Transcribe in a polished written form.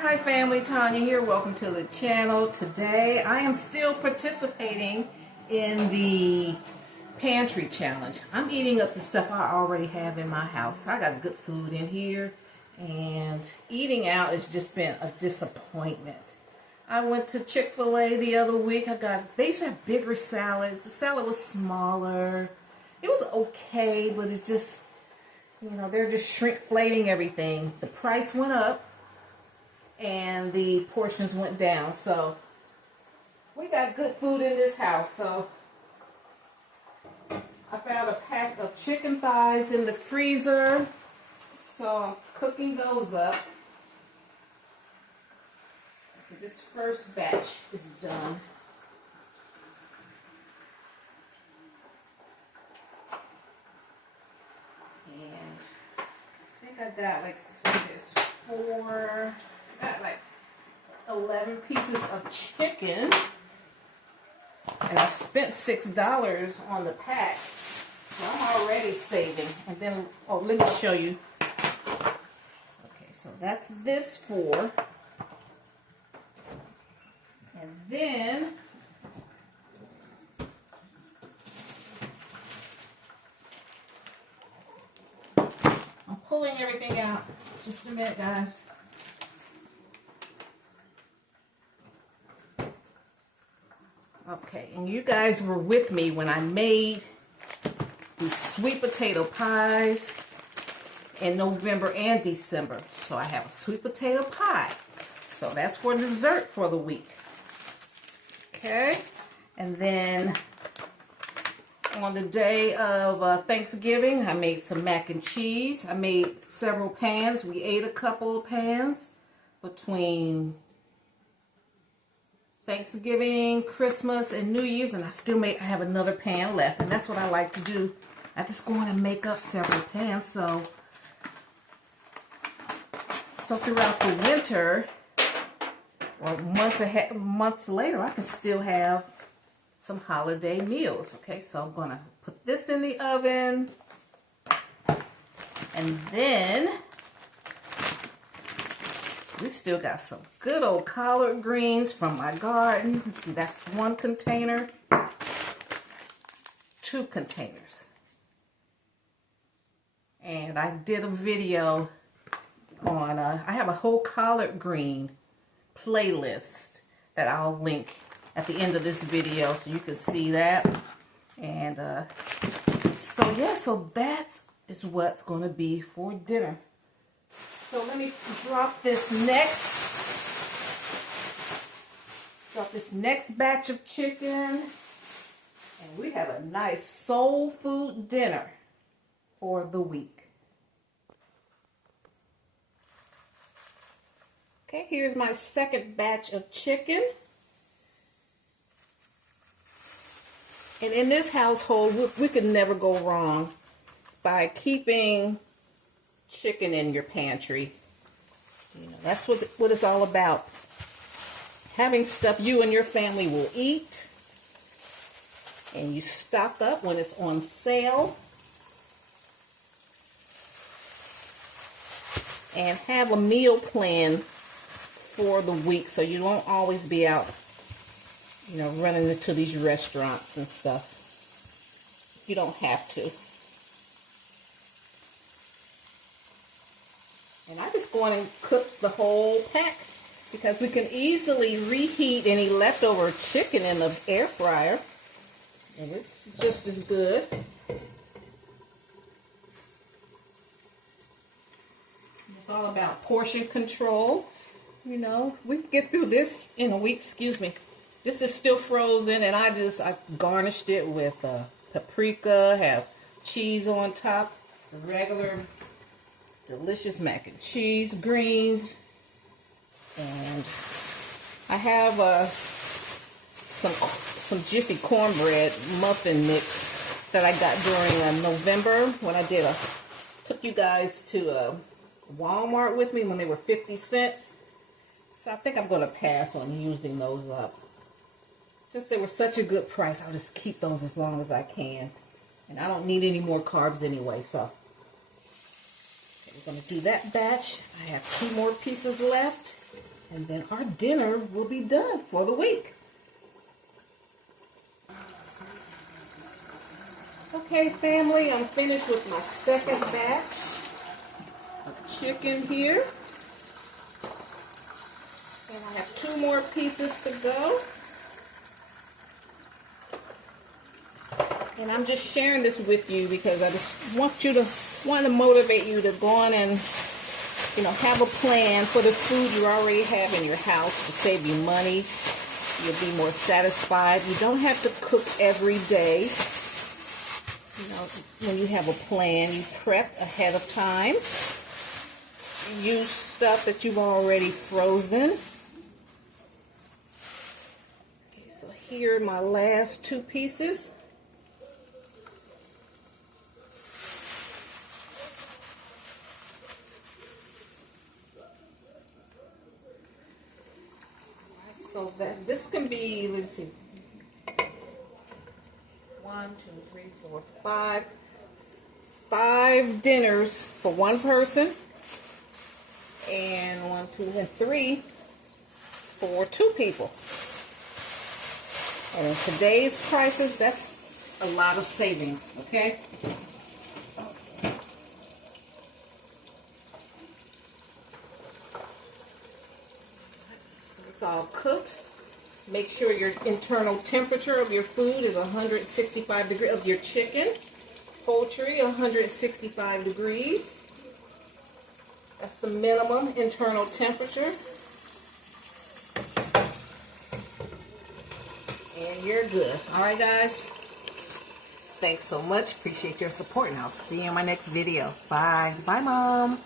Hi family, Tanya here. Welcome to the channel. Today I am still participating in the pantry challenge. I'm eating up the stuff I already have in my house. I got good food in here, and eating out has just been a disappointment. I went to Chick-fil-A the other week. They used to have bigger salads. The salad was smaller. It was okay, but it's just, you know, they're just shrinkflating everything. The price went up and the portions went down. So we got good food in this house. So I found a pack of chicken thighs in the freezer. So I'm cooking those up. So this first batch is done. And I think I got like 11 pieces of chicken. And I spent $6 on the pack. So I'm already saving. And then, oh, let me show you. Okay, so that's this for. And then I'm pulling everything out. Just a minute, guys. Okay, and you guys were with me when I made these sweet potato pies in November and December. So I have a sweet potato pie. So that's for dessert for the week. Okay, and then on the day of Thanksgiving, I made some mac and cheese. I made several pans. We ate a couple of pans between Thanksgiving, Christmas, and New Year's, and I have another pan left, and that's what I like to do. I just go in and make up several pans, so throughout the winter, or months later, I can still have some holiday meals. Okay, so I'm gonna put this in the oven, and then we still got some good old collard greens from my garden. You can see that's one container, 2 containers. And I did a video on, I have a whole collard green playlist that I'll link at the end of this video so you can see that. And so yeah, so that is what's going to be for dinner. So let me drop this next batch of chicken, and we have a nice soul food dinner for the week. Okay, here's my second batch of chicken. And in this household, we could never go wrong by keeping chicken in your pantry. You know, that's what it's all about. Having stuff you and your family will eat, and you stock up when it's on sale, and have a meal plan for the week so you won't always be out, you know, running into these restaurants and stuff. You don't have to. And I just go in and cook the whole pack because we can easily reheat any leftover chicken in the air fryer. And it's just as good. It's all about portion control. You know, we can get through this in a week. Excuse me. This is still frozen, and I garnished it with paprika, have cheese on top, the regular delicious mac and cheese, greens, and I have some Jiffy cornbread muffin mix that I got during November when I took you guys to Walmart with me when they were 50 cents. So I think I'm going to pass on using those up. Since they were such a good price, I'll just keep those as long as I can. And I don't need any more carbs anyway, so we're going to do that batch. I have 2 more pieces left. And then our dinner will be done for the week. Okay, family, I'm finished with my second batch of chicken here. And I have 2 more pieces to go. And I'm just sharing this with you because I just want to motivate you to go on and, you know, have a plan for the food you already have in your house to save you money. You'll be more satisfied. You don't have to cook every day. You know, when you have a plan, you prep ahead of time. Use stuff that you've already frozen. Okay, so here are my last 2 pieces. So that this can be, let's see, 1, 2, 3, 4, 5. 5 dinners for 1 person, and 1, 2, and 3 for 2 people. And in today's prices, that's a lot of savings, okay? It's all cooked. Make sure your internal temperature of your food is 165 degrees, of your chicken. Poultry, 165 degrees. That's the minimum internal temperature. And you're good. All right, guys. Thanks so much. Appreciate your support, and I'll see you in my next video. Bye. Bye, Mom.